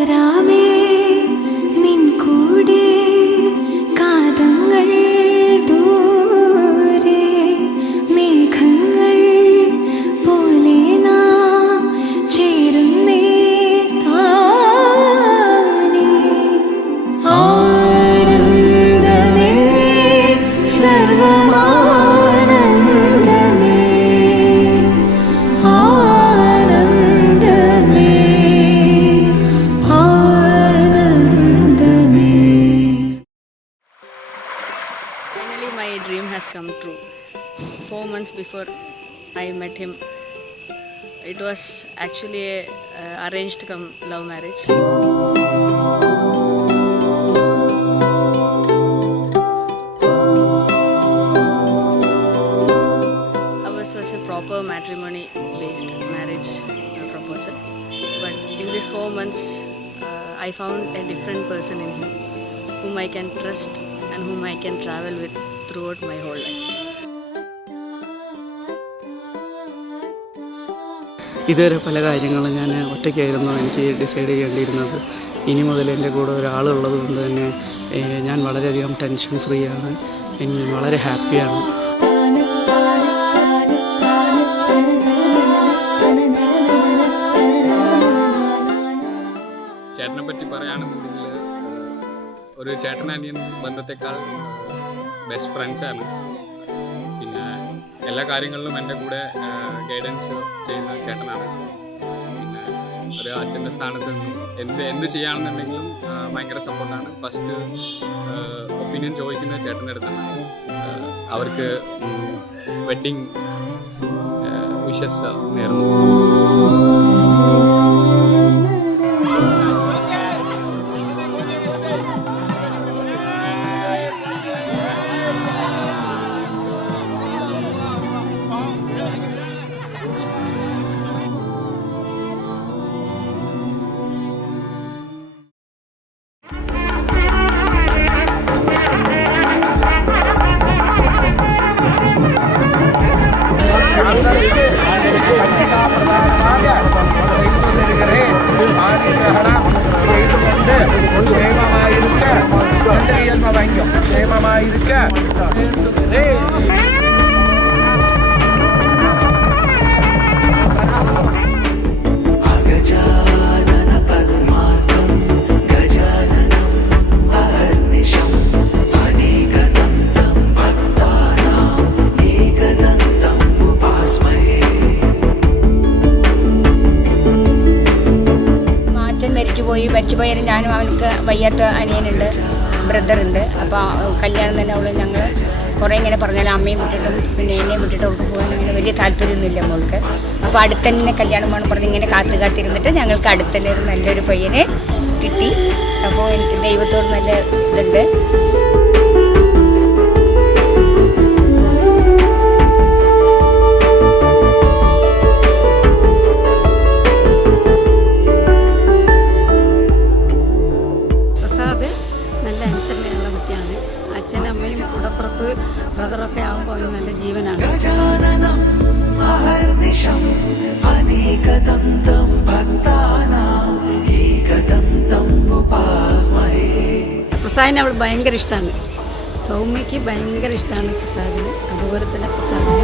പോരാമേ നിൻ കൂടെ കാതങ്ങൾ ദൂരെ മേഘങ്ങൾ പോലെ നാം ചേരുന്നേ താനേ ആനന്ദമേ സർവമാനന്ദമേ Finally, my dream has come true. 4 months before I met him, it was actually a arranged love marriage. Ours was a proper matrimony-based marriage proposal. But in these 4 months, I found a different person in him, whom I can trust and whom I can travel with throughout my whole life. ഇതുവരെ പല കാര്യങ്ങളും ഞാൻ ഒറ്റയ്ക്കായിരുന്നു എനിക്ക് decide ചെയ്യേണ്ടിയിരുന്നത്. ഇനി മുതൽ എൻ്റെ കൂടെ ഒരാളുള്ളത് കൊണ്ട് തന്നെ ഞാൻ വളരെയധികം ടെൻഷൻ ഫ്രീ ആണ്. വളരെ ഹാപ്പിയാണ്. ചേട്ടനെ പറ്റി പറയുകയാണെന്നുണ്ടെങ്കിൽ ഒരു ചേട്ടൻ അനിയൻ ബന്ധത്തെക്കാൾ ബെസ്റ്റ് ഫ്രണ്ട്സാണ്. പിന്നെ എല്ലാ കാര്യങ്ങളിലും എൻ്റെ കൂടെ ഗൈഡൻസ് ചെയ്യുന്ന ചേട്ടനാണ്. പിന്നെ ഒരു അച്ഛൻ്റെ സ്ഥാനത്ത് നിന്നും എന്ത് ചെയ്യുകയാണെന്നുണ്ടെങ്കിലും ഭയങ്കര സപ്പോർട്ടാണ്. ഫസ്റ്റ് ഒപ്പീനിയൻ ചോദിക്കുന്ന ചേട്ടൻ്റെ അടുത്താണ്. അവർക്ക് വെഡ്ഡിങ് വിഷസ് നേർന്നു. മരിച്ചുപോയാലും ഞാനും അവനക്ക് വയ്യാത്ത അനിയനുണ്ട്, ബ്രദറുണ്ട്. അപ്പോൾ കല്യാണം തന്നെ അവൾ ഞങ്ങൾ കുറേ ഇങ്ങനെ പറഞ്ഞാലും അമ്മയും വിട്ടിട്ടും പിന്നെ എന്നെയും വിട്ടിട്ടും അവൾക്ക് പോകാൻ അങ്ങനെ വലിയ താല്പര്യമൊന്നുമില്ല മോൾക്ക്. അപ്പോൾ അടുത്തന്നെ കല്യാണം വേണം പറഞ്ഞ് ഇങ്ങനെ കാത്തിരുന്നിട്ട് ഞങ്ങൾക്ക് അടുത്തന്നെ ഒരു നല്ലൊരു പയ്യനെ കിട്ടി. അപ്പോൾ എനിക്ക് ദൈവത്തോട് നല്ല ഇതുണ്ട്. ബ്രദറൊക്കെ ആകുമ്പോൾ അവന് നല്ല ജീവനാണ്. പ്രസാദിനെ അവൾ ഭയങ്കര ഇഷ്ടമാണ്. സൗമ്യയ്ക്ക് ഭയങ്കര ഇഷ്ടമാണ് പ്രസാദിന്. അതുപോലെ തന്നെ പ്രസാദിന്